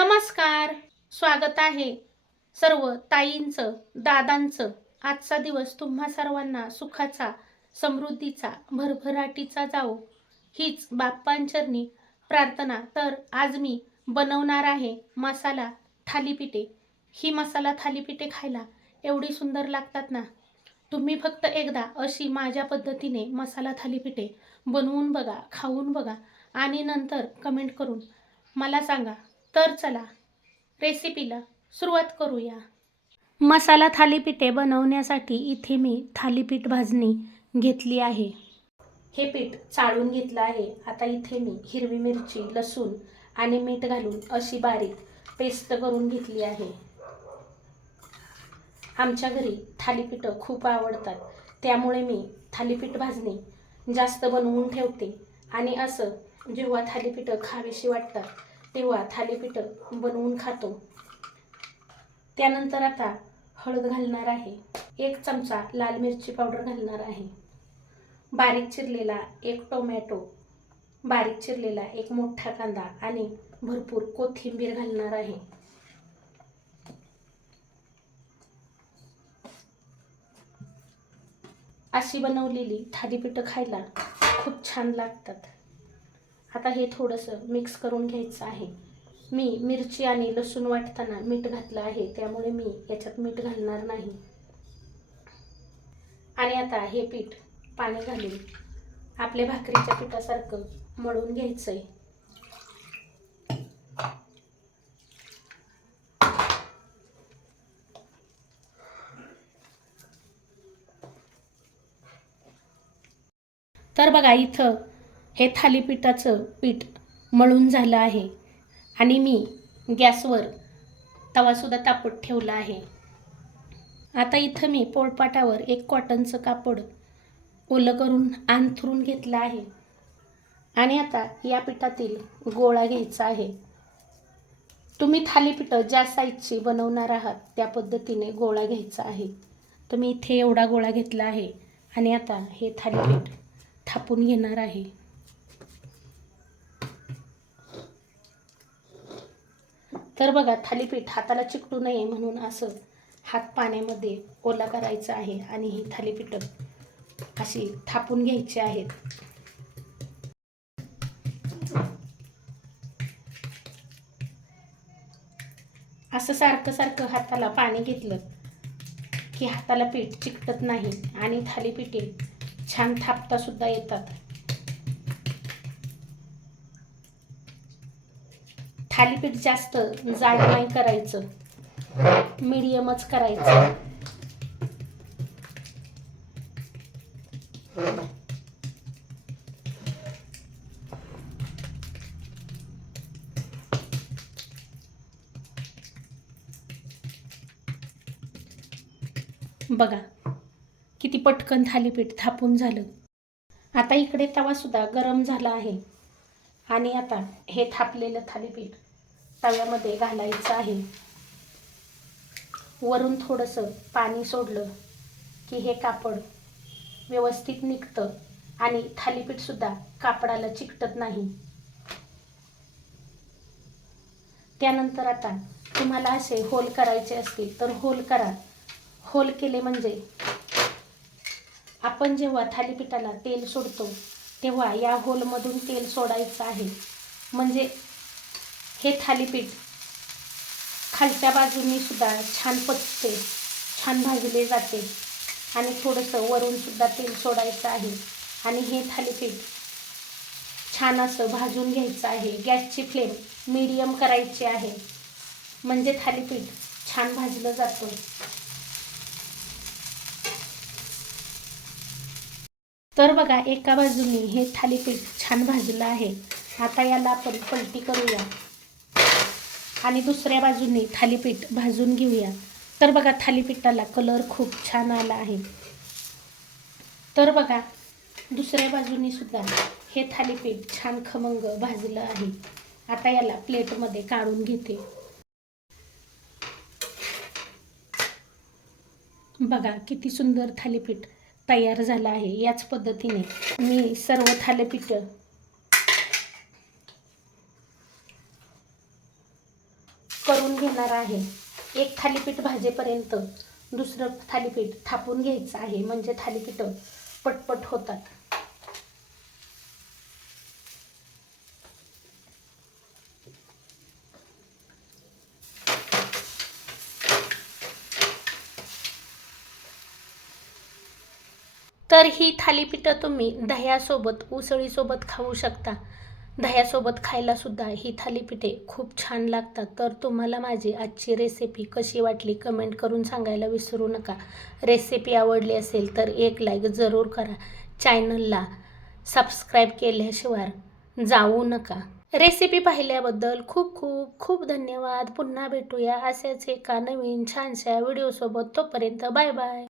नमस्कार. स्वागत आहे सर्व ताईंचं दादांचं. आजचा दिवस तुम्हा सर्वांना सुखाचा समृद्धीचा भरभराटीचा जावो. हीच बाप्पांचरणी प्रार्थना. तर आज मी बनवणार आहे मसाला थालीपीठे. ही मसाला थालीपीठे खायला एवढी सुंदर लागतात ना? तुम्ही फक्त एकदा अशी माझ्या पद्धतीने मसाला थालीपीठे बनवून बघा खाऊन बघा आणि नंतर कमेंट करून मला सांगा तर चला रेसिपीला सुरुवात करूया. मसाला थालीपीठे बनवण्यासाठी इथे मी थालीपीठ भाजणी घेतली आहे. हे पीठ चाळून घेतलं आहे. आता इथे मी हिरवी मिरची लसूण आणि मीठ घालून अशी बारीक पेस्ट करून घेतली आहे. आमच्या घरी थालीपीठं खूप आवडतात. त्यामुळे मी थालीपीठ भाजणी जास्त बनवून ठेवते. आणि असं जेव्हा थालीपीठं खावीशी वाटतात तेव्हा थालीपीठं बनवून खातो. त्यानंतर आता हळद घालणार आहे. एक चमचा लाल मिरची पावडर घालणार आहे. बारीक चिरलेला एक टोमॅटो बारीक चिरलेला एक मोठा कांदा आणि भरपूर कोथिंबीर घालणार आहे. अशी बनवलेली थालीपीठं खायला खूप छान लागतात. आता हे थोडंसं मिक्स करून घ्यायचं आहे. मी मिरची आणि लसूण वाटताना मीठ घातलं आहे त्यामुळे मी याच्यात मीठ घालणार नाही. आणि आता हे पीठ पाणी घालून आपल्या भाकरीच्या पिठासारखं मळून घ्यायचं आहे तर बघा इथं हे थालीपीठाचं पीठ मळून झालं आहे आणि मी गॅसवर तवासुद्धा तापत ठेवला आहे. आता इथं मी पोळपाटावर एक कॉटनचं कापड ओलं करून अंथरून घेतलं आहे. आणि आता या पिठातील गोळा घ्यायचा आहे. तुम्ही थालीपीठं ज्या साईजची बनवणार आहात त्या पद्धतीने गोळा घ्यायचा आहे. तर मी इथे एवढा गोळा घेतला आहे आणि आता हे थालीपीठ थापून घेणार आहे. तर बघा थालीपीठ हाताला चिकटू नये म्हणून असं हात पाण्यामध्ये ओला करायचा आहे आणि ही थालीपीठं अशी थापून घ्यायची आहेत असं सारखं सारखं हाताला पाणी घेतलं की हाताला पीठ चिकटत नाही आणि थालीपीठे छान थापता सुद्धा येतात. थालीपीठ जास्त जाड नाही करायचं. मीडियमच करायचं. बघा किती पटकन थालीपीठ थापून झालं. आता इकडे तवासुद्धा गरम झाला आहे. आणि आता हे थापलेलं थालीपीठ तव्यामध्ये घालायचं आहे. वरून थोडंसं पाणी सोडलं की हे कापड व्यवस्थित निघतं आणि थालीपीठसुद्धा कापडाला चिकटत नाही. त्यानंतर आता तुम्हाला असे होल करायचे असतील तर होल करा. होल केले म्हणजे आपण जेव्हा थालीपीठाला तेल सोडतो तेव्हा या होलमधून तेल सोडायचं आहे. म्हणजे हे थालीपीठ खालच्या बाजूनी सुद्धा छान पचते छान भाजले जाते आणि थोडंसं वरून सुद्धा तेल सोडायचं आहे. आणि हे थालीपीठ छान असं भाजून घ्यायचं आहे. गॅसची फ्लेम मीडियम करायची आहे. म्हणजे थालीपीठ छान भाजलं जातं. तर बघा एका बाजूने हे थालीपीठ छान भाजलं आहे. आता याला आपण पलटी करूया. आणि दुसऱ्या बाजूने थालीपीठ भाजून घेऊया. तर बघा थालीपीठाला कलर खूप छान आला आहे. तर बघा दुसऱ्या बाजूने सुद्धा हे थालीपीठ छान खमंग भाजलं आहे. आता याला प्लेटमध्ये काढून घेते. बघा किती सुंदर थालीपीठ तयार झाला आहे याच पद्धतीने मी सर्व थालीपीठं करून घेणार आहे. एक थालीपीठ भाजेपर्यंत दुसरं थालीपीठ थापून घ्यायचं आहे. म्हणजे थालीपीठं पटपट होतात. तर ही थालीपीठं तुम्ही दह्यासोबत उसळीसोबत खाऊ शकता. दह्यासोबत खायलासुद्धा ही थालीपीठे खूप छान लागतात. तर तुम्हाला माझी आजची रेसिपी कशी वाटली कमेंट करून सांगायला विसरू नका. रेसिपी आवडली असेल तर एक लाईक जरूर करा. चॅनलला सबस्क्राईब केल्याशिवाय जाऊ नका. रेसिपी पाहिल्याबद्दल खूप खूप खूप धन्यवाद. पुन्हा भेटूया असेच एका नवीन छानशा व्हिडिओसोबत तोपर्यंत बाय बाय